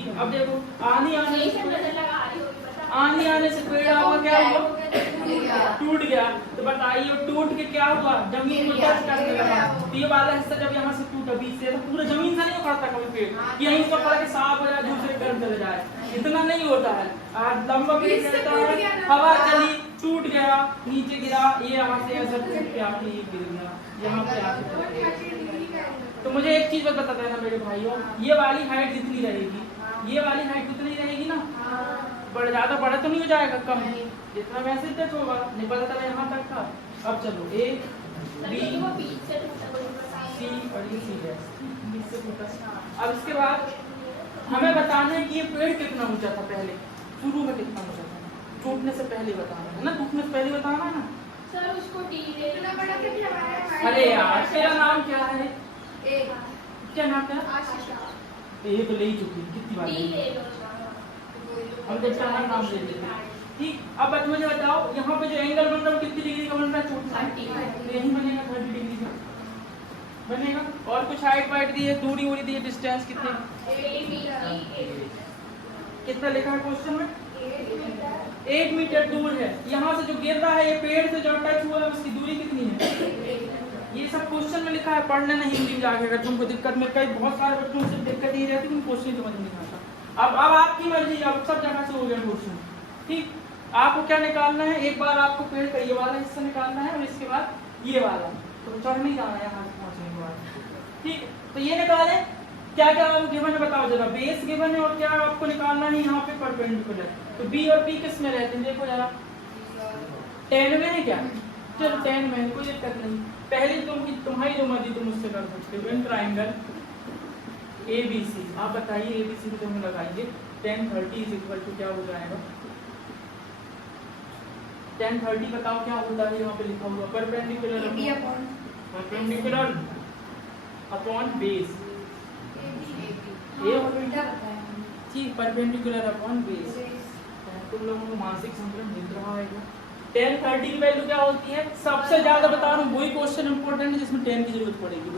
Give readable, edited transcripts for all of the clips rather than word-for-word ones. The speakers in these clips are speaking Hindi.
ठीक है, अब देखो आंधी आने से पेड़ आपका क्या हुआ, टूट गया। तो बताइए टूट के क्या हुआ, जमीन को टच करने लगा। तो ये वाला हिस्सा जब यहाँ से टूटा बीच से, तो पूरा जमीन से नहीं उखड़ता कभी पेड़ कि यहीं से पड़ के साफ हो जाए, दूसरे तरफ चले जाए, इतना नहीं होता है। लंबा पेड़ रहता है, हवा चली टूट गया, नीचे गिरा, ये यहाँ से ऐसा टूट के आके ये गिर गया यहाँ पे आके। तो मुझे एक चीज बता देना मेरे भाइयों, ये वाली हाइट जितनी रहेगी, ये वाली हाइट उतनी रहेगी ना, ज्यादा बड़ा तो नहीं हो जाएगा, कम जितना वैसे टच होगा, नहीं पता चला यहाँ तक था। अब चलो ए बी सी और ये सी है, अब इसके बाद हमें बताना है कि ये पेड़ कितना ऊंचा था पहले, शुरू में कितना ऊंचा था, टूटने से पहले बताना है ना, टूटने से पहले बताना है ना सर। उसको डी इतना बड़ा कितना है? अरे यार तेरा नाम क्या है? क्या नाम क्या? आशीषा। ये तो ले ही चुकी, कितनी बार हम देखते हैं नाम ले लेते हैं। ठीक, अब मुझे बताओ यहाँ पे जो एंगल बन रहा है कितनी डिग्री का बन रहा है, चौथा, तो यही बनेगा 30 डिग्री का बनेगा। और कुछ हाइट वाइट दी है, दूरी वूरी दी है, डिस्टेंस कितने कितना लिखा है क्वेश्चन में, 8 मीटर दूर है। यहाँ से जो गिर रहा है, ये पेड़ से जो टच हुआ है, उसकी दूरी कितनी है, ये सब क्वेश्चन में लिखा है। पढ़ने नहीं हिंदी में जाके, अगर तुमको दिक्कत में, कई बहुत सारे बच्चों से दिक्कत ही रहती है, क्वेश्चन समझ नहीं आता। अब आपकी मर्जी, अब सब जगह से हो गया क्वेश्चन। ठीक, आपको क्या निकालना है, एक बार आपको पेड़ का ये वाला हिस्सा निकालना है और इसके बाद ये वाला, तो चढ़ नहीं जाना है यहाँ से पहुँचने के बाद। ठीक, तो ये निकाले, क्या क्या आपको गिवन है बताओ जरा, बेस गिवन है और क्या आपको निकालना है यहाँ पे परपेंडिकुलर। तो बी और पी किस में रहते हैं देखो जरा, 10 में है क्या, चलो 10 में कोई दिक्कत नहीं। पहले तुम्हारी जो मर्जी तुम उससे कर सकते हो। इन ट्राइंगल ABC, आप बताइए ABC को तुम लगाइए, 10 30 इज इक्वल टू क्या हो जाएगा, 10 30 बताओ क्या होता है, यहाँ पे लिखा हुआ परपेंडिकुलर अपॉन बेस, ये ठीक, परपेंडिकुलर अपॉन बेस। तुम लोगों को मानसिक संतुलन मिल रहा है क्या? 10 30 की वैल्यू क्या होती है, सबसे ज्यादा बता रहा हूँ, वही क्वेश्चन इंपॉर्टेंट है जिसमें 10 की जरूरत पड़ेगी।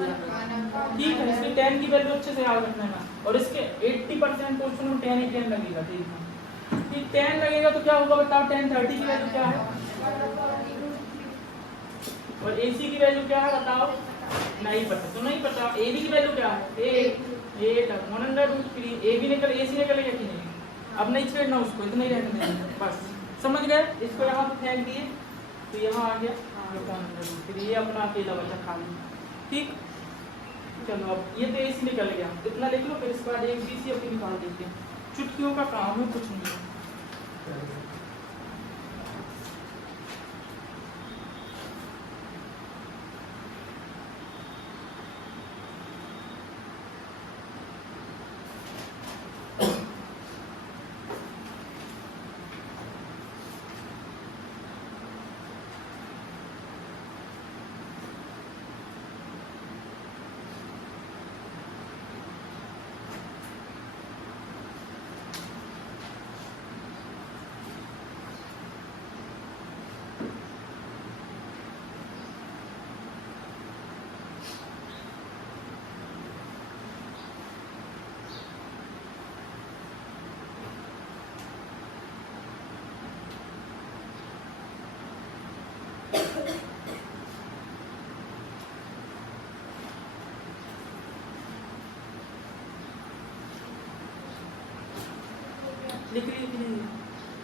ठीक है, इसमें 10 की वैल्यू अच्छे से याद रखना है, और इसके 80% क्वेश्चन में 10 ही 10 लगेगा। ठीक, 10 लगेगा तो क्या होगा बताओ, 10 30 की वैल्यू क्या है, और AC की वैल्यू क्या है बताओ, नहीं पता तो नहीं पता। AB की वैल्यू क्या है, 8 100√3, AB निकल AC निकलेगा कि नहीं, अब नहीं छेड़ना उसको, इतना ही रहने देना बस, समझ गए। इसको यहाँ पे फेंक दिए तो यहाँ आ गया 100√3, ये अपना अकेला बचा खाली। ठीक, चलो अब ये तो AC निकल गया, इतना लिख लो, फिर इसके बाद एक BC अपनी निकाल देते हैं, चुटकियों का काम है, कुछ नहीं है।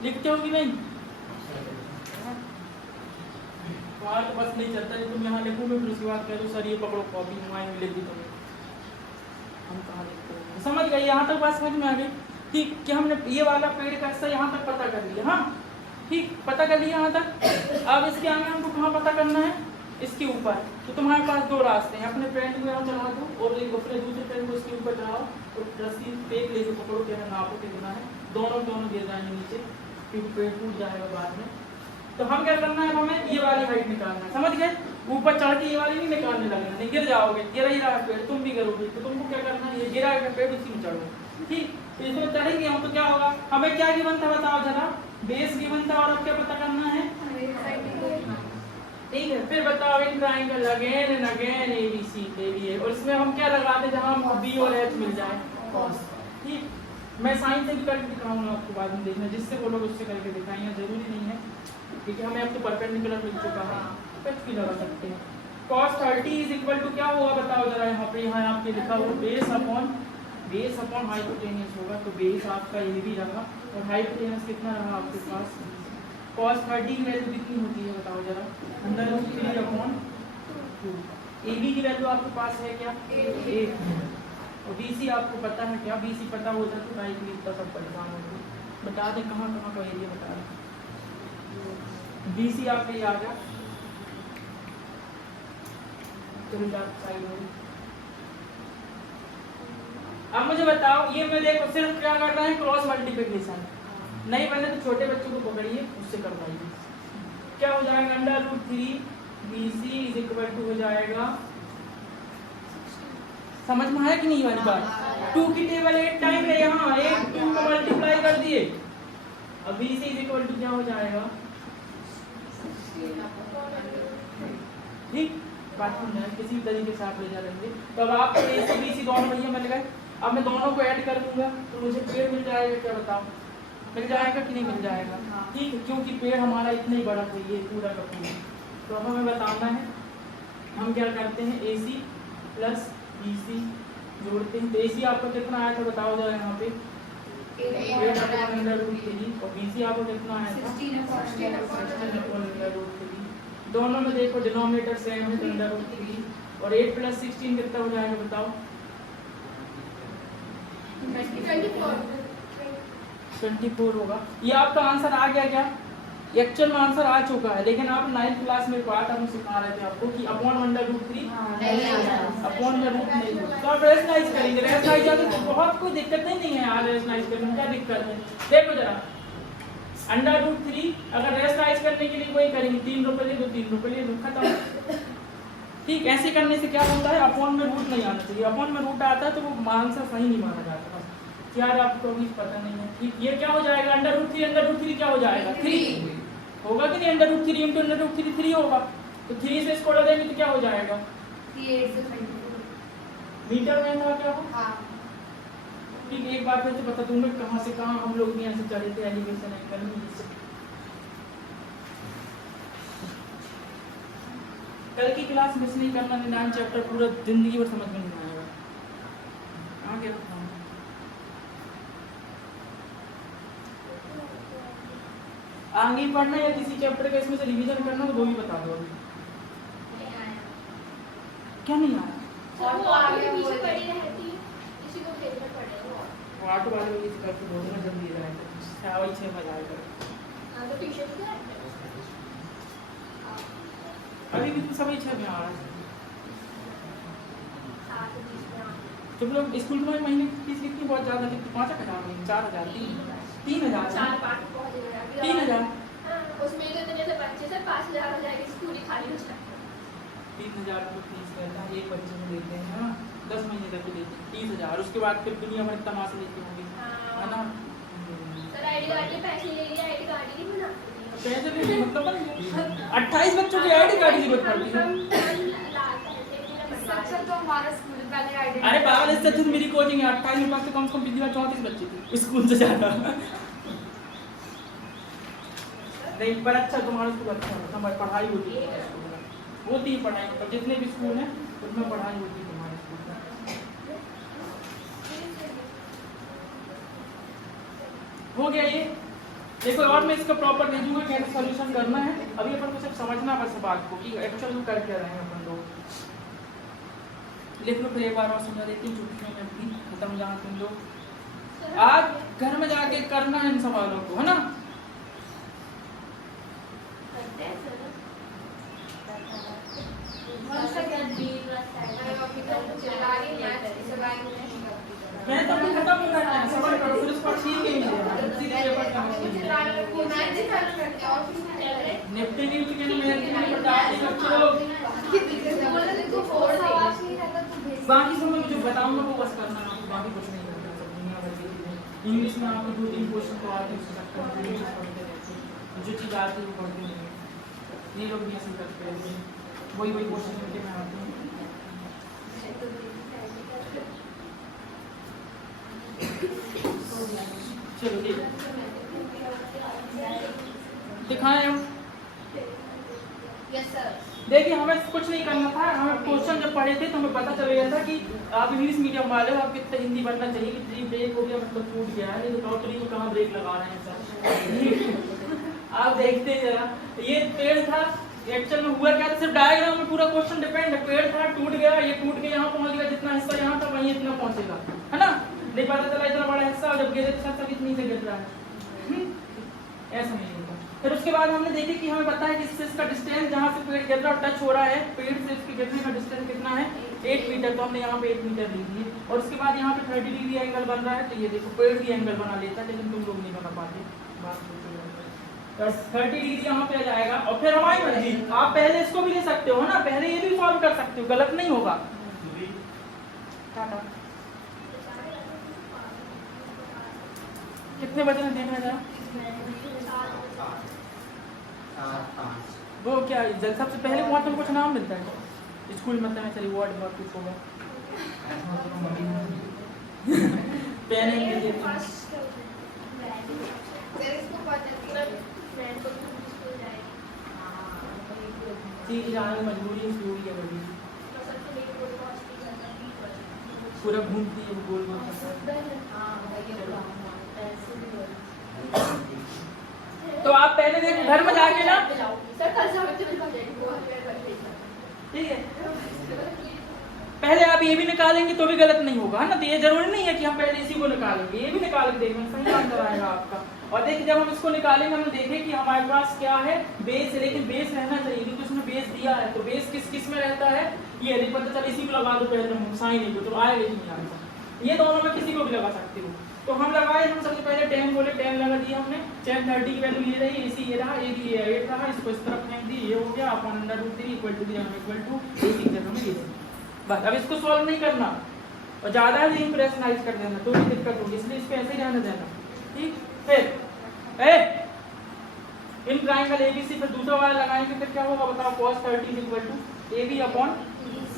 लिखते हो कि नहीं, तो बस नहीं चलता, तुम यहाँ लिखोगे फिर उसके बाद कह दो सर ये पकड़ो कॉपी, मोबाइल में लिख दी तुम्हें, हम कहाँ लिखते हो। समझ गए, यहाँ तक बात समझ में आ गई। ठीक, कि हमने ये वाला पेड़ का हिस्सा यहाँ तक पता कर लिया। हाँ ठीक, पता कर लिया यहाँ तक। अब इसके आगे हमको कहाँ पता करना है, इसके ऊपर। तो तुम्हारे पास दो रास्ते हैं, अपने पेड़ को यहाँ चढ़ा दो और अपने दूसरे पेड़ को इसके ऊपर चढ़ाओ और रस्सी पेड़ लेके पकड़ो, क्या है नापो कितना है, दोनों गिर जाएंगे नीचे, क्योंकि पेड़ टूट जाएगा बाद में। तो हम क्या करना है, हमें ये वाली हाइट निकालना है, समझ गए। ऊपर चढ़ के ये वाली नहीं निकालने लगना, नहीं गिर जाओगे, गिरा ही रहा पेड़, तुम भी गिरोगे। तो तुमको क्या करना है, ये गिरा है पेड़ उसी में चढ़ो। ठीक, तो इसमें चढ़ेंगे हम तो क्या होगा, हमें क्या गिवन था बताओ जरा, बेस गिवन था, और अब क्या पता करना है। ठीक है, फिर बताओ in triangle again and again ABC के लिए, और इसमें हम क्या लगाते जहां हम B और H मिल जाए, ठीक। मैं साइन से भी करके दिखाऊंगा आपको, बाद में देखना जिससे बोलोगे उससे करके दिखाएंगे, जरूरी नहीं है क्योंकि हमें अब तो परपेंडिकुलर मिल चुका है, कुछ भी लगा सकते हैं। cos 30 इज इक्वल टू क्या होगा बताओ जरा, यहाँ पे यहाँ आपके लिखा हुआ बेस अपॉन हाइपोटेनियस होगा, तो बेस आपका ये भी रहा और हाइपोटेनियस कितना रहा आपके पास। cos 30 की वैल्यू कितनी होती है बताओ जरा, √3/2। AB की वैल्यू आपके पास है क्या 1, और BC आपको पता है क्या, BC पता होता तो डायरेक्टली इतना सब परेशान होते। बता दें कहाँ कहाँ का एरिया बता दें। BC आपके ये आ गया, अब मुझे बताओ ये मैं देखो सिर्फ क्या कर रहा है क्रॉस मल्टीप्लिकेशन, नहीं बने तो छोटे बच्चों को पकड़िए उससे करवाइए। क्या हो जाएगा √3 BC इज इक्वल टू हो जाएगा, समझ में आया कि नहीं वाली बात। 2 की टेबल 8 टाइम है, यहाँ 1 2 को मल्टीप्लाई कर दिए, अब BC इज इक्वल टू क्या हो जाएगा, ठीक बात समझ आए, किसी भी तरीके से आप ले जा लेंगे। तो अब आपको AC BC दोनों भैया मिल गए, अब मैं दोनों को ऐड कर दूंगा तो मुझे पेड़ मिल जाएगा, क्या बताओ मिल जाएगा कि नहीं मिल जाएगा, ठीक है, क्योंकि पेड़ हमारा इतना ही बड़ा चाहिए पूरा का पूरा। तो अब हमें बताना है हम क्या करते हैं, AC प्लस BC जोड़ते हैं, तो AC आपको कितना आया था बताओ जरा यहाँ पे 8/√3 और BC आपको कितना आया था 16/√3। दोनों में देखो डिनोमिनेटर सेम है तो √3 और 8 + 16 कितना हो जाएगा बताओ 24 होगा। ये आपका आंसर आ गया क्या, एक्चुअल में आंसर आ चुका है, लेकिन आप 9th क्लास में पार्ट हम सिखा रहे थे आपको कि अपॉन √3 अपॉन में रूट नहीं, तो आप रेशनलाइज करेंगे, रेशनलाइज तो बहुत कोई दिक्कत नहीं है यार, रेशनलाइज करने में क्या दिक्कत है। देखो जरा √3 अगर रेशनलाइज करने के लिए कोई करेंगे 3 रुपए ले दो 3 रुपए ले दो खत्म, ठीक। ऐसे करने से क्या होता है अपॉन में रूट नहीं आना चाहिए, अपॉन में रूट आता है तो वो आंसर सही नहीं माना जाता, यार आपको भी पता नहीं है, ठीक। ये क्या हो जाएगा √3 क्या हो जाएगा 3 होगा कि नहीं, √3 × √3 3 होगा, तो 3 से इसको देंगे तो क्या हो जाएगा मीटर में था क्या हो, ठीक। एक बार फिर से बता दूंगा कहाँ से कहाँ हम लोग भी ऐसे चढ़े थे एलिवेशन एंगल में। कल की क्लास मिस नहीं करना, 9 चैप्टर पूरा जिंदगी भर समझ में नहीं आएगा, आगे रखना आगे पढ़ना या किसी चैप्टर का इसमें से रिवीजन करना तो वो भी बता दो अभी। क्या नहीं आया वो आगे पीछे पड़ी रहती किसी को फेवरेट पड़ेगा वो ऑटो वाले को किसी करके बोलना जल्दी रहेगा, क्या वही 6 बजे आएगा। हां तो ट्यूशन से अभी भी तो सभी 6 में आ रहा है, हां तो 20 में तुम लोग स्कूल में महीने की फीस कितनी, बहुत ज्यादा कितनी 5,000 में 4,000 3,000 4-5 पहुंच जाएगा 3,000 उसमें तो इतने से बच्चे से 5,000 हो जाएगी, स्कूल ही खाली हो जाएगा। 3,000 को फीस रहता है, एक बच्चे में देते हैं ना 10 महीने तक देते हैं 30,000, उसके बाद फिर दुनिया भर तमाशे लेते होंगे है ना। सर आईडी कार्ड के पैसे ले लिए, आईडी कार्ड ही नहीं बना पैसे ले मतलब 28 बच्चों की आईडी कार्ड की जरूरत पड़ती है। अच्छा तो हमारा स्कूल पहले आईडी, अरे पागल, इससे तो मेरी कोचिंग है 28 में पास से कम से कम पिछली बार 34 बच्चे थे स्कूल से ज्यादा। नहीं पर अच्छा तुम्हारा स्कूल अच्छा होता है, पढ़ाई होती है होती है पढ़ाई, मतलब जितने भी स्कूल हैं उसमें पढ़ाई होती है तुम्हारे स्कूल में। हो गया ये, देखो और मैं इसका प्रॉपर भेजूंगा कैसे सॉल्यूशन करना है, अभी अपन को सिर्फ समझना बस बात को कि एक्चुअल में कर क्या रहे हैं अपन लोग। लिख लो फिर एक बार और समझा देती हूँ छुट्टियों में भी खत्म जहाँ तुम लोग आज घर में जाके करना है इन सवालों को, है ना। मैं तो अभी खत्म नहीं करना है, सवाल करो फिर उसको ठीक है निफ्टी न्यूज के लिए मेहनत बाकी सब मैं जो बताऊंगा वो बस करना है, बाकी कुछ नहीं करना सब दुनिया भर की चीजें। इंग्लिश में आपको 2-3 क्वेश्चन तो आते हैं, इंग्लिश पढ़ते रहते हैं, जो चीज़ आती है वो पढ़ते नहीं है, ये लोग भी ऐसे करते हैं, वही क्वेश्चन करके मैं आते हैं। चलो ठीक है, दिखाएं हम। Yes sir. देखिए हमें कुछ नहीं करना था, हमें क्वेश्चन जब पढ़े थे तो हमें पता चल गया था कि आप इंग्लिश मीडियम वाले हो, आपको इतना हिंदी बनना चाहिए कि ट्री ब्रेक हो गया मतलब टूट गया है, तो बताओ ट्री को कहाँ ब्रेक लगा रहे हैं सर। आप देखते हैं जरा, ये पेड़ था, एक्चुअल में हुआ क्या था, सिर्फ डायग्राम में पूरा क्वेश्चन डिपेंड है। पेड़ था, टूट गया, ये टूट के यहाँ पहुँच गया, जितना हिस्सा यहाँ था वहीं इतना पहुँचेगा, है ना। नहीं पता चला इतना बड़ा हिस्सा, और जब गिरे तो सब इतनी से गिर रहा है, ऐसा नहीं होता। फिर उसके बाद हमने देखे कि हमें पता है कि इससे इसका डिस्टेंस जहाँ से पेड़ गिर रहा है टच हो रहा है, पेड़ से इसके गिरने का डिस्टेंस कितना है 8 मीटर, तो हमने यहाँ पे 8 मीटर लिख दिए। और उसके बाद यहाँ पे 30 डिग्री एंगल बन रहा है, तो ये देखो पेड़ भी एंगल बना लेता है, लेकिन तुम लोग नहीं बना पाते। बस 30 डिग्री यहाँ पे आ जाएगा। और फिर हमारी मर्जी, आप पहले इसको भी ले सकते हो ना, पहले ये भी सॉल्व कर सकते हो, गलत नहीं होगा। कितने बजे में देखना जरा, वो क्या सबसे पहले वहाँ तो कुछ नाम मिलता है स्कूल में, मतलब रिवॉर्ड बहुत कुछ होगा। मजबूरी है बड़ी, पूरा घूमती है गोल गोल। तो आप पहले देखो घर में जाके ना, ठीक है, पहले आप ये भी निकालेंगे तो भी गलत नहीं होगा, है ना। तो ये जरूरी नहीं है कि हम पहले इसी को निकालेंगे, ये भी निकाल के देखेंगे, सही आंसर आएगा आपका। और देखिए जब हम इसको निकालेंगे हम देखें कि हमारे पास क्या है, बेस है, लेकिन बेस रहना चाहिए क्योंकि उसने बेस दिया है। तो बेस किस किस में रहता है, ये यदि पता चले इसी को लगा दो पहले साइन नहीं तो आएगा ही नहीं आंसर। ये दोनों में किसी को भी लगा सकते हो। तो हम लगाए, हम सबसे पहले 10 बोले, 10 लगा दिया हमने। 10 30 की वैल्यू ये रही, इसी ये रहा, ये भी ये 8 रहा, इसको इस तरफ फेंक दी, ये हो गया upon under root 3 equal to ये जगह में ये। बस अब इसको सॉल्व नहीं करना और ज्यादा ही इंप्रेशनाइज कर देना, तो भी दिक्कत होगी, इसलिए इसको ऐसे ही रहने देना, ठीक। फिर इन ट्रायंगल एबीसी, फिर दूसरा वाला लगाएंगे, फिर क्या होगा बताओ, cos 30 इक्वल टू AB अपॉन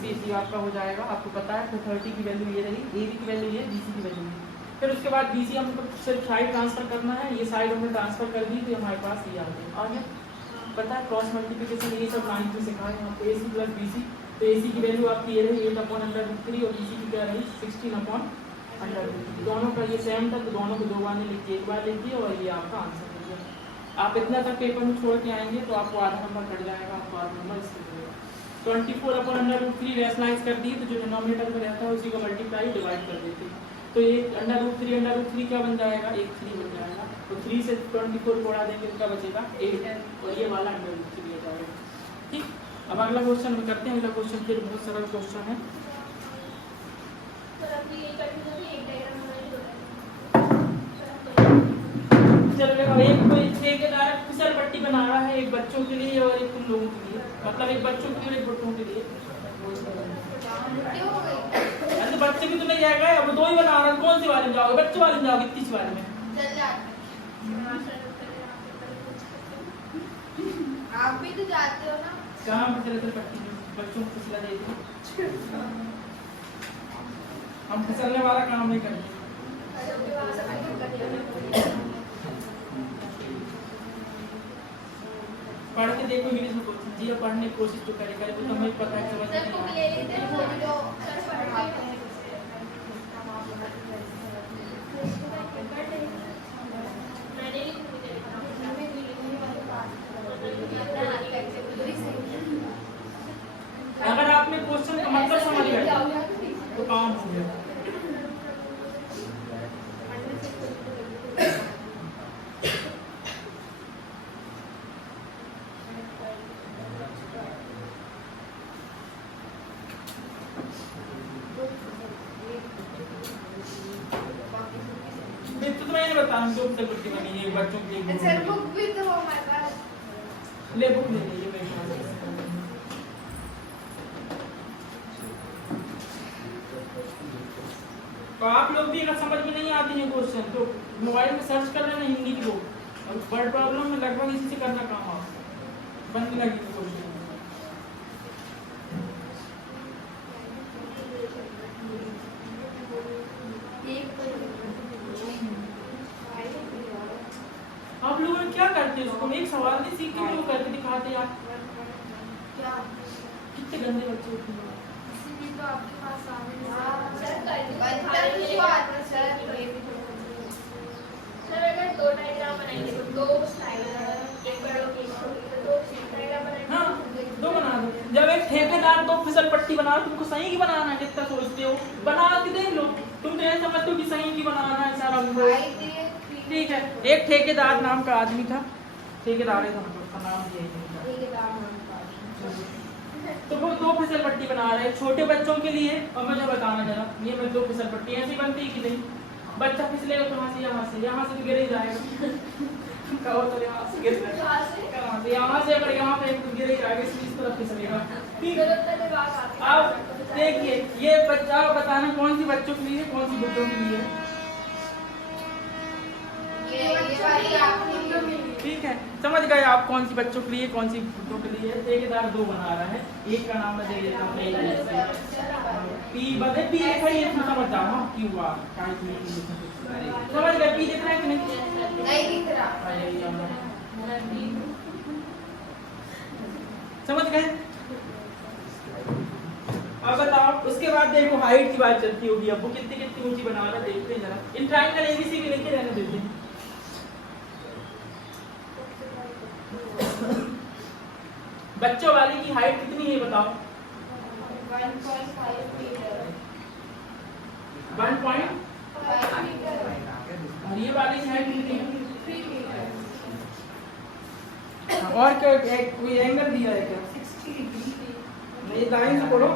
BC आपका हो जाएगा, आपको पता है। फिर 30 की वैल्यू ये रही, AB की वैल्यू ये, BC की वैल्यू ये। फिर उसके बाद BC हमको सिर्फ साइड ट्रांसफर करना है, ये साइड हमने ट्रांसफर कर दी तो हमारे पास ये आ गया। पता है क्रॉस मल्टीप्लिकेशन ये सब 9th में सिखाए हैं आपको, AC प्लस BC। तो AC की वैल्यू आपकी ये रही 8 अपॉन अंडर रूट 3 और BC की क्या रही 16 अपॉन अंडर रूट 3। दोनों का ये सेम था तो दोनों को 2 बार ने लिख के 1 बार लिख दिया और ये आपका आंसर हो गया। आप इतना तक पेपर में छोड़ के आएंगे तो आपको आधा नंबर कट जाएगा, आपको आधा नंबर इससे मिलेगा। 24 अपॉन अंडर रूट 3 रैशनलाइज कर दी तो जो डिनोमिनेटर में रहता है उसी को मल्टीप्लाई डिवाइड कर देते हैं। तो ये अंडर रूट 3 क्या बन जाएगा, एक 3 बन जाएगा। तो 3 से 24 को उड़ा देंगे तो क्या बचेगा 8 और ये वाला अंडर रूट 3 आ जाएगा, ठीक। अब अगला क्वेश्चन हम करते हैं। अगला क्वेश्चन फिर बहुत सरल क्वेश्चन है। चलो देखो, एक कोई ठेकेदार फिसल पट्टी बना रहा है, एक बच्चों के लिए और एक तुम लोगों के लिए, मतलब एक बच्चों के लिए और एक बच्चों के लिए। तो बच्चे भी तो नहीं जाएगा, अब 2 ही बना रहा है, कौन सी वाले में जाओगे, बच्चों वाले में जाओगे, किस वाले में? आप भी तो जाते हो ना, कहाँ फिसल पट्टी में बच्चों को फिसला देते, हम फिसलने वाला काम नहीं करते। पढ़ के देखो इंग्लिश में क्वेश्चन जी, पढ़ने की कोशिश तो करेगा तो तुम्हें पता है समझ अगर आपने क्वेश्चन का मतलब समझ गया तो काम हो गया। तो मैंने बताया जो से कुछ बनी है बच्चों के लिए। सर बुक भी तो हमारे पास, ले बुक ले लीजिए मेरे पास। तो आप लोग भी अगर समझ में नहीं आती है क्वेश्चन तो मोबाइल में सर्च कर लेना हिंदी की बुक, और वर्ड प्रॉब्लम में लगभग इसी से करना काम आपका बन लगी क्वेश्चन। करते हो तुम? एक सवाल नहीं सीख के वो करके दिखाते आप। क्या कितने गंदे बच्चे होते हैं। इसीलिए तो आपके पास सर अगर 2 डायग्राम बनाएंगे तो 2 स्लाइड, एक बड़ा एक छोटा, तो 2 डायग्राम बनाएंगे। हाँ 2 बना दो। जब एक ठेकेदार 2 फिसल पट्टी बना रहा, तुमको सही की बनाना है, जितना सोचते हो बना के देख लो। तुम तो ये समझते हो कि सही की बनाना है सारा। ठीक है, एक ठेकेदार नाम का आदमी था, ठेकेदार है उसका नाम यही था। तो वो 2 फिसल पट्टी बना रहे हैं छोटे बच्चों के लिए। और मुझे बताना जरा, ये मैं 2 फिसल पट्टी ऐसी बनती है कि नहीं? बच्चा फिसलेगा तो यहाँ से तो गिर ही जाएगा। कहो तो यहाँ से गिर जाएगा, यहाँ से अगर यहाँ पे एक गिर ही जाएगा, इसलिए इस तरफ फिसलेगा। ठीक है, अब देखिए ये बच्चा बताना कौन सी बच्चों के लिए, कौन सी बुड्ढों के लिए। ठीक है, समझ गए आप कौन सी बच्चों के लिए, कौन सी बुड्ढों के लिए। ठेकेदार 2 बना रहा है, एक का नाम मैं दे देता हूँ पी बदे पी है ये समझता हूँ क्यों आ समझ गए। पी दिख रहा है कि नहीं? नहीं दिख रहा। समझ गए? अब बताओ, उसके बाद देखो हाइट की बात चलती होगी। अब वो कितनी कितनी ऊंची बना रहा है देखते हैं जरा। इन ट्रायंगल एबीसी के लेके रहने देते हैं। बच्चों वाली की हाइट कितनी है बताओ? 1.5 मीटर। 1.5 मीटर। और ये वाली की हाइट कितनी है? 3 मीटर। और क्या कोई एंगल दिया है क्या? 60 डिग्री। नहीं लाइन से पढ़ो।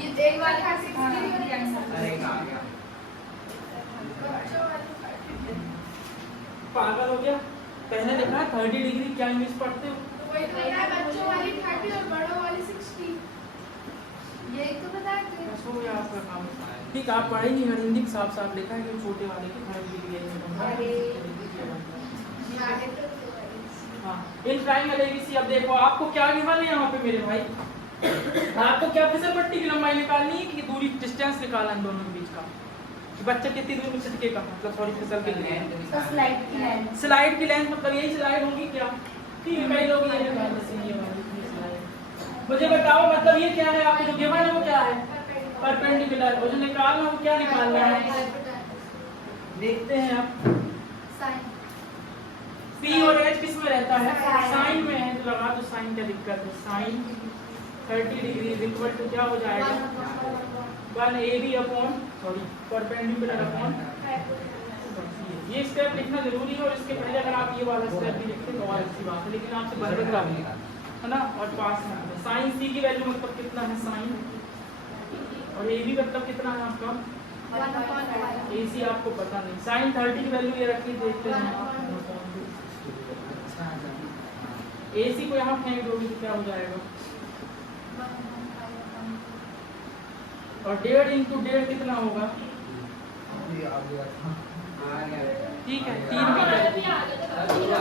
ये एक वाला 60 डिग्री पागल हो गया, पहले लिखा 30 डिग्री, क्या इंग्लिश पढ़ते हो? वही तो है, बच्चों वाली 30 और बड़ों वाली 60। यही तो बता दे। हो गया आपका काम। ठीक, आप पढ़े नहीं, हिंदी साफ साफ लिखा है कि छोटे वाले की 30 डिग्री है। हाँ, इन ट्रायंगल एबीसी। अब देखो आपको क्या गिवन है यहाँ पे मेरे भाई, आपको क्या फिसल पट्टी की लंबाई निकालनी है कि दूरी डिस्टेंस निकालना इन दोनों के बीच का, कि बच्चा कितनी दूर में छिटकेगा, मतलब सॉरी फिसल के लिए स्लाइड की लेंथ, मतलब यही स्लाइड होगी क्या? ठीक है, कई लोग ये निकाल देते हैं ये वाली स्लाइड। मुझे बताओ मतलब ये क्या है, आपको जो गिवन है वो क्या है? परपेंडिकुलर। और जो निकालना वो क्या निकालना है? देखते हैं आप। पी और एच किस में रहता है? साइन में है, तो लगा दो साइन। क्या दिक्कत है? साइन 30 डिग्री इक्वल टू क्या हो जाएगा? 1 AB upon sorry perpendicular upon. ये स्टेप लिखना जरूरी है, और इसके पहले अगर आप ये वाला स्टेप भी लिखते तो और अच्छी बात है, लेकिन आपसे बराबर आएगा है ना। और पास में साइन सी की वैल्यू मतलब कितना है साइन, और AB मतलब कितना है आपका? 1/5। AC आपको पता नहीं। साइन 30 की वैल्यू ये रखी, देखते हैं AC को यहाँ फेंक दोगे तो क्या हो जाएगा? और 1.5 इंटू 1.5 कितना होगा? ठीक है 3 मीटर।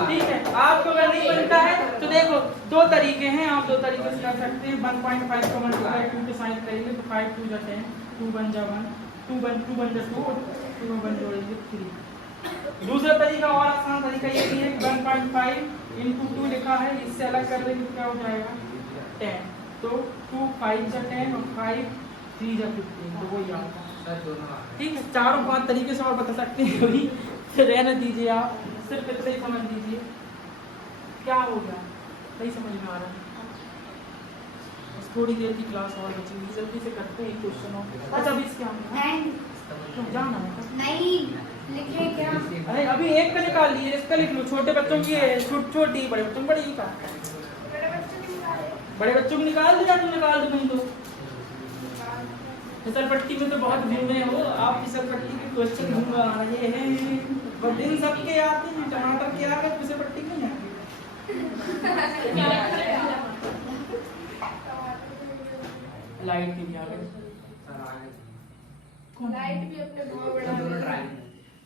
ठीक है, आपको अगर नहीं बनता है तो देखो 2 तरीके हैं, आप 2 तरीके से कर सकते हैं। 1.5 को मल्टीप्लाई 2 के साइन करेंगे तो 5 2 जा 10, 2 1 जा 1, 2 1 जा 2, 2 1 जोड़ेंगे 3। दूसरा तरीका और आसान तरीका ये भी है, 1.5 इंटू 2 लिखा है, इससे अलग कर देंगे तो क्या हो जाएगा? 10। तो 2 5 जा 10 और 5 3 जा 15, तो वही आपका। ठीक है, 4-5 तरीके से और बता सकते हैं, वही रहने दीजिए आप, सिर्फ इतना ही समझ लीजिए। क्या हो गया? सही समझ में आ रहा है? बस थोड़ी देर की क्लास और बची हुई, जल्दी से करते हैं क्वेश्चन। अच्छा अभी इसके जाना है नहीं लिखे क्या? अरे अभी एक का निकाल लिए, इसका लिख लो। छोटे बच्चों की छोटी, बड़े बच्चों की बड़ी का। बड़े बच्चों की निकाल दिया, तुम निकाल दो तुम तो। फिसल पट्टी में तो बहुत घूमे हो आप, फिसल पट्टी की क्वेश्चन घूम रहे हैं, दिन सबके आते हैं। टमाटर के आ गए, फिसल पट्टी नहीं आती। लाइट की भी आ गई। लाइट भी अपने बहुत बड़ा है।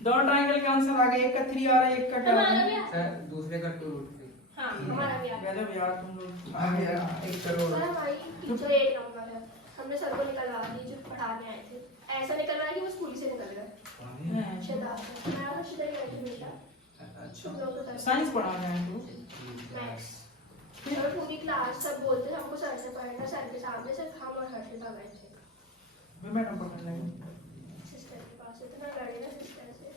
दोनों ट्रायंगल के आंसर आ गए, एक का 3 आ रहा है, एक का क्या आ रहा है? सर दूसरे का 2√3। हां हमारा भी आ गया। गजब यार तुम लोग। आ गया 1 करोड़। सर हमारी टीचर 1 नंबर है, हमने सर को निकलवा दी जो पढ़ाने आए थे। ऐसा निकलवाया कि वो स्कूल से निकल गए। शैतान मैं और शिदा की बेटा अच्छा। 210 साइंस पढ़ाना है तो मैथ्स। और पूरी क्लास सब बोलते थे हमको सर से पढ़ना, सर के सामने सिर्फ हम और हर्षिता बैठे थे। मैं मैडम पढ़ने लगी। सिस्टर के पास इतना लड़े ना सिस्टर से।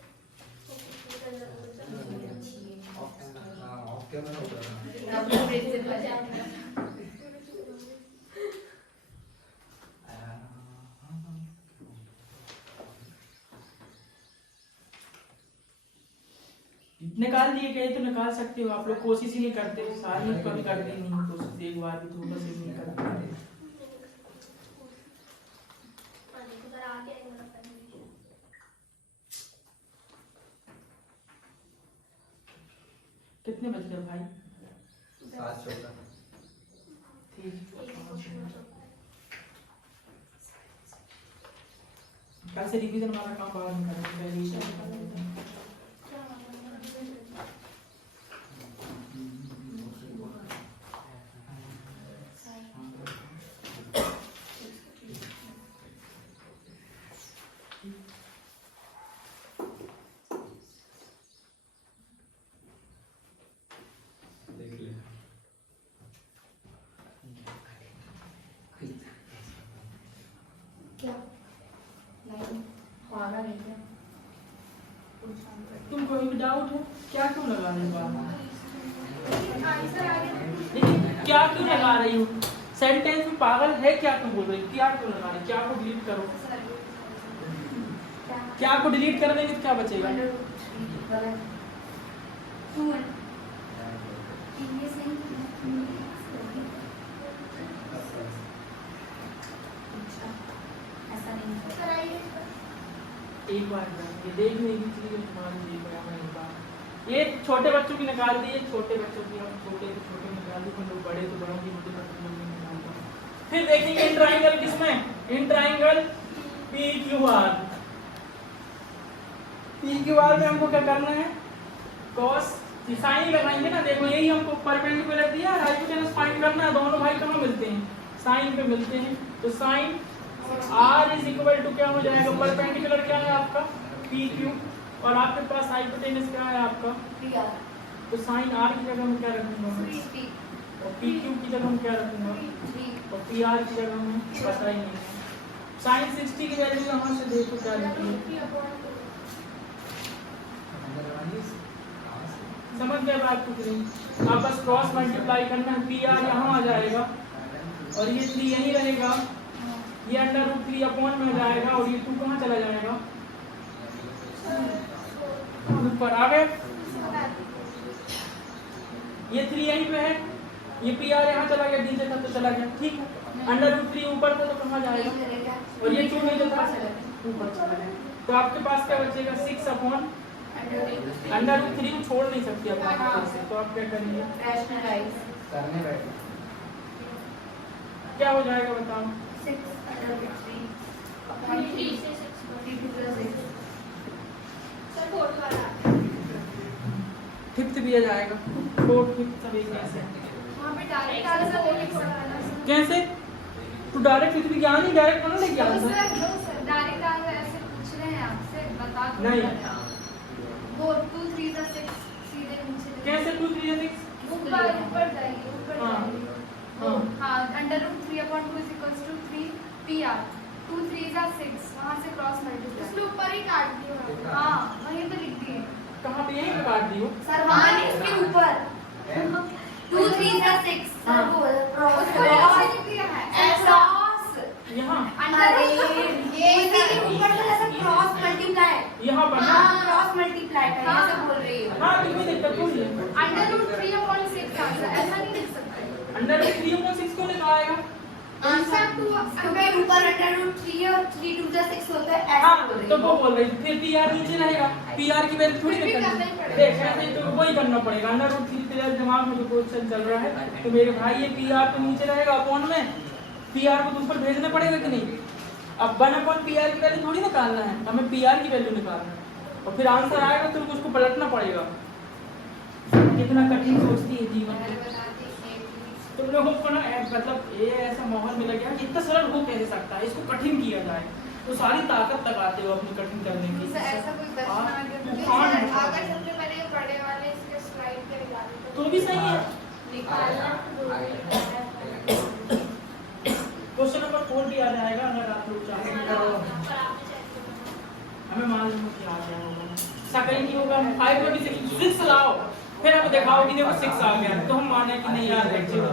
ऑफ कैमरा होगा ना। निकाल दिए गए तो निकाल सकते हो आप लोग, कोशिश ही नहीं करते, सारी कभी करते नहीं कोशिश, एक बार भी थोड़ा सा नहीं करते। कितने बज गए भाई? 7:14। ठीक। कल से रिवीजन वाला काम बाहर नहीं करेंगे। देख ले। क्या नहीं पागल है क्या? तुमको भी डाउट है क्या क्यों लगा रही हो? आंसर आगे क्या क्यों लगा रही हो? सेंटेंस में पागल है क्या क्यों बोल रही हो? क्या क्यों लगा रही हो? क्या को डिलीट करो, क्या को डिलीट कर देंगे तो क्या बचेगा? एक बार ये देखने की चीज तुम्हारी देख रहा मैं एक बार, ये छोटे बच्चों की निकाल दी, छोटे बच्चों की हम छोटे तो छोटे निकाल दी, तुम लोग बड़े तो बड़ों की मुझे पता नहीं निकाल दो। फिर देखेंगे इन ट्रायंगल किसमें, इन ट्रायंगल PQR। PQR में हमको क्या करना है? cos साइन लगाएंगे ना, देखो यही हमको परपेंडिकुलर दिया, हाइपोटेनस फाइंड करना है। दोनों भाई कहाँ मिलते हैं? साइन पे मिलते हैं, तो sine R is equal to क्या हो जाएगा? परपेंडिकुलर क्या है आपका? PQ, और आपके पास हाइपोटेनस क्या है आपका? तो साइन R की जगह में क्या रखूंगा मैं? और PQ की जगह में क्या रखूंगा? और PR की जगह में पता ही नहीं। साइन 60 की वैल्यू यहाँ से देखो क्या लिखी है, समझ गए बात कुछ नहीं? आप बस क्रॉस मल्टीप्लाई करना है, PR यहाँ आ जाएगा और ये 3 यहीं रहेगा, ये √3 अपॉन में जाएगा और ये 2 कहाँ चला जाएगा? ऊपर आ गए। ये 3 यहीं पे है, ये PR यहाँ चला गया, नीचे था तो चला गया, ठीक है। √3 ऊपर था तो कहाँ जाएगा? और ये 2 नीचे था ऊपर चला गया, तो आपके पास क्या बचेगा? 6 अपॉन √3 को छोड़ नहीं सकती आप से, तो आप क्या करेंगे? करने बैठे। क्या हो जाएगा बताओ? 5th भी आ जाएगा, 4th 5th सब एक जैसे हैं। कैसे? तू डायरेक्ट कितनी ज्ञान ही डायरेक्ट कौन लेके आता है? नहीं। वो 2 3 6 सीधे नीचे कैसे 2 3 6? ऊपर जाइए, ऊपर हाँ। जाइए। हाँ। हाँ, √3 upon 2 is equals to 3 PR। 2 3 6, वहाँ से क्रॉस मल्टीप्लाई। उसके ऊपर ही काट दिया। हाँ, वहीं तो लिख दिए। कहाँ पे? यहीं पे काट दी हो? सर वहाँ नहीं, इसके ऊपर 2 3 6 सर वो क्रॉस ऐसा यहाँ अरे ये इसके ऊपर से ऐसा क्रॉस मल्टीप्लाई। यहाँ पर ना? हाँ, क्रॉस मल्टीप्लाई है, ऐसे बोल रही है। हाँ तो कोई दिक्कत नहीं है। √3 अपॉन 6 आंसर ऐसा नहीं लिख सकते। √3/6 को निकालेगा। आंसर क्योंकि ऊपर √3 और 3 2 6 होता है, ऐसा हाँ बोल रही तो है। वो बोल रही थी, फिर PR नीचे रहेगा, PR की वैल्यू थोड़ी फिर भी निकलनी करना ही है। पड़ेगा। देख ऐसे तो वही करना पड़ेगा। √3 तेरे दिमाग में जो क्वेश्चन चल रहा है, तो मेरे भाई ये PR तो नीचे रहेगा अपॉन में, PR को तो ऊपर भेजना पड़ेगा कि नहीं? अब 1/PR की वैल्यू थोड़ी निकालना है, हमें PR की वैल्यू निकालना है, और फिर आंसर आएगा तो उसको पलटना पड़ेगा। कितना कठिन सोचती है जीवन में। तुम लोगों को ना मतलब ये ऐसा माहौल मिला गया कि इतना सरल हो कैसे सकता है, इसको कठिन किया जाए, तो सारी ताकत लगाते हो अपनी कठिन करने की। ऐसा कोई प्रश्न आ गया तो कौन है? अगर सबसे पहले बड़े वाले इसके स्लाइड के निकाल तो भी सही है। निकालना क्वेश्चन नंबर 4 भी आ जाएगा अगर आप लोग चाहें। हमें मालूम है कि आ गया होगा। सेकंड की होगा 526 6 लाओ, फिर हमें दिखाओ कि देखो 6 आ गया तो हम माने कि नहीं यार बच्चे हो।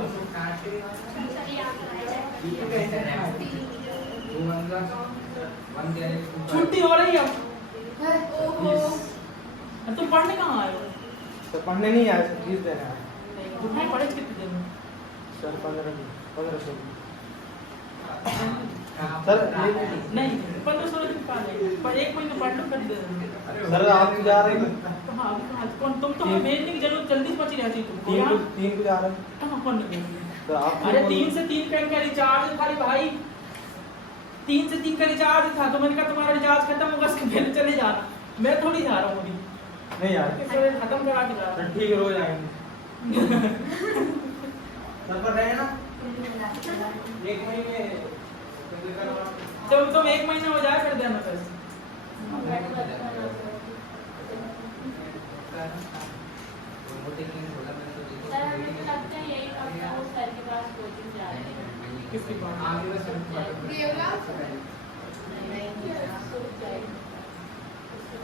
छुट्टी हो रही है। तुम पढ़ने कहाँ आए हो? तो पढ़ने नहीं आए, फीस देना है तुम्हारे पढ़े कितने दिन में? सर 1500 सर नहीं 15-16 दिन का नहीं, पर एक महीने पढ़ लो कर दे। सर आप जा रहे हैं कहाँ अभी कहाँ कौन तुम तो हमें भेजने की जरूरत जल्दी पहुंची रहती है तुमको यहाँ 3 को जा रहे हैं कहाँ कौन नहीं भेज रही? तो आप अरे 3 से 3 पेन का रिचार्ज था रे भाई, 3 से 3 का रिचार्ज था तो मैंने कहा तुम्हारा रिचार्ज खत्म होगा उसके पहले चले जाना। मैं थोड़ी जा रहा हूँ अभी, नहीं यार खत्म करा के जा रहा तो ठीक है रोज आएंगे सर पर रहे ना एक महीने जब तुम 1 महीना हो जाए कर देना पैसे। सर हमें तो लगता है यही अपना उस सर के पास कोचिंग जा रहे हैं। किसके पास?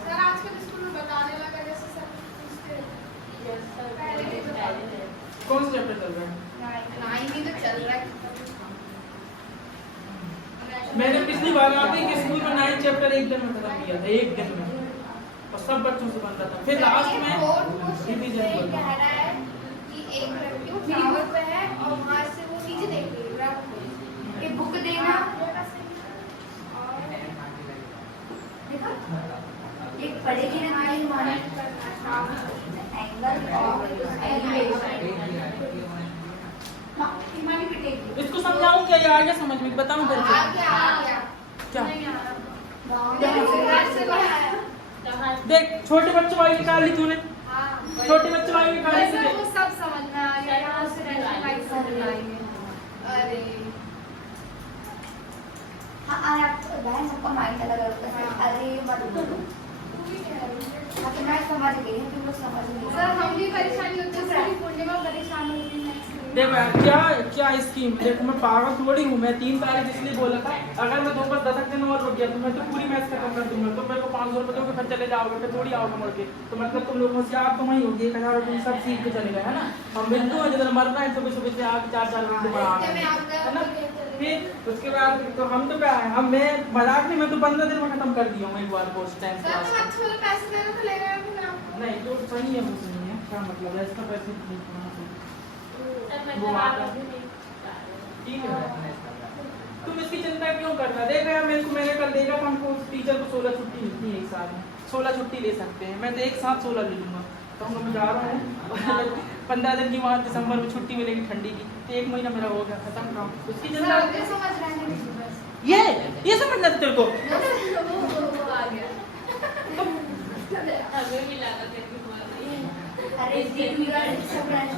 सर आजकल स्कूल में बताने लगा जैसे सर पूछते कौन सा चैप्टर चल रहा है? नहीं तो चल रहा है। मैंने पिछली बार आते कि स्कूल में 9 चैप्टर एक दिन में खत्म किया था, एक दिन में, और सब बच्चों से बनता था। फिर लास्ट में रिवीजन कह रहा है कि एक लड़की वो फ्लावर पे है और वहां से वो नीचे देख रही है ये बुक देना देखो एक पढ़ेगी ना हमारी हमारा एंगल और एलिवेशन इसको समझाऊं क्या? ये आ गया समझ में? बताऊं फिर आ गया क्या? नहीं देख छोटे बच्चों वाली निकाल ली तूने, छोटे बच्चों वाली निकाल ली तूने। वो सब समझ में आ गया यहाँ से लाइक समझ लाएंगे। अरे हाँ आप बहन सबका माइंड अलग अलग होता है अरे मत करो बाकी मैं समझ गई हूँ तुम लोग समझ नहीं सर हम भी परेशानी होती है, पूरी पूर्णिमा परेशान होती है। देख क्या क्या स्कीम, देखो मैं पागल थोड़ी हूँ। मैं 3 तारीख इसलिए बोला था अगर मैं 2 पर 10 दिन और रुक गया तो मैं तो पूरी मैच खत्म कर दूंगा। तो मेरे को 500 रुपये दोगे फिर चले जाओगे, फिर थोड़ी आओगे मुड़ के। तो मतलब तुम लोग होशियार तो वही होगी, 1000 रुपये सब सीख के चले गए है ना। हम बिंदु है जिधर मरना है सुबह सुबह से आगे 4-4 घंटे बढ़ा है ना। फिर उसके बाद तो हम तो क्या है, हम मैं मजाक नहीं, मैं तो 15 दिन में खत्म कर दिया हूँ एक बार कोर्स टाइम सर तुम अच्छे वाले पैसे देना तो ले गए फिर आप नहीं तो सही है, वो सही है। क्या मतलब है इसका? पैसे नहीं कमाना चाहिए। सर मैं वो जवाब आता है। अभी नहीं ठीक है, तुम इसकी चिंता क्यों करना? देख रहे मेरे को मैंने कल देखा था, हमको टीचर को 16 छुट्टी मिलती है एक साल में, 16 छुट्टी ले सकते हैं। मैं तो एक साथ 16 ले लूंगा। तो मैं जा रहा हूँ 15 दिन की वहाँ दिसंबर में छुट्टी मिलेगी ठंडी की, तो 1 महीना मेरा हो गया खत्म काम। उसकी चिंता सर ये समझ रहे हैं बस ये समझना था तेरे को। वो आ गया। हमें भी लगा कि अरे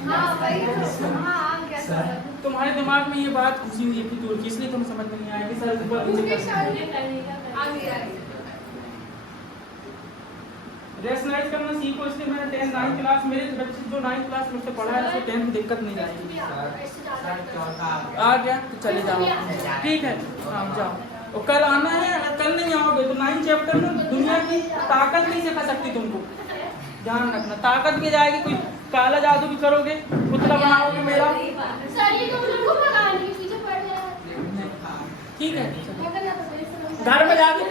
हाँ वही हाँ आ गया सर। तुम्हारे दिमाग में ये बात घुसी हुई है फितूर की, इसलिए तुम्हें समझ में नहीं आएगी। सर उसके शायद आ गया रेशनलाइज करना सीखो। इसलिए मैंने 10th 9th क्लास मेरे बच्चे जो 9th क्लास में से पढ़ा है उसको 10th में दिक्कत नहीं आएगी। आ गया तो चले जाओ, ठीक है हाँ जाओ। और कल आना है, अगर कल नहीं आओगे तो 9 चैप्टर में दुनिया की ताकत नहीं सिखा सकती तुमको, ध्यान रखना। ताकत भी जाएगी, कोई काला जादू भी करोगे, पुतला बनाओगे मेरा, सर ये तो उनको पता नहीं पीछे पड़ गया। ठीक है। मगर ना तो घर में जाके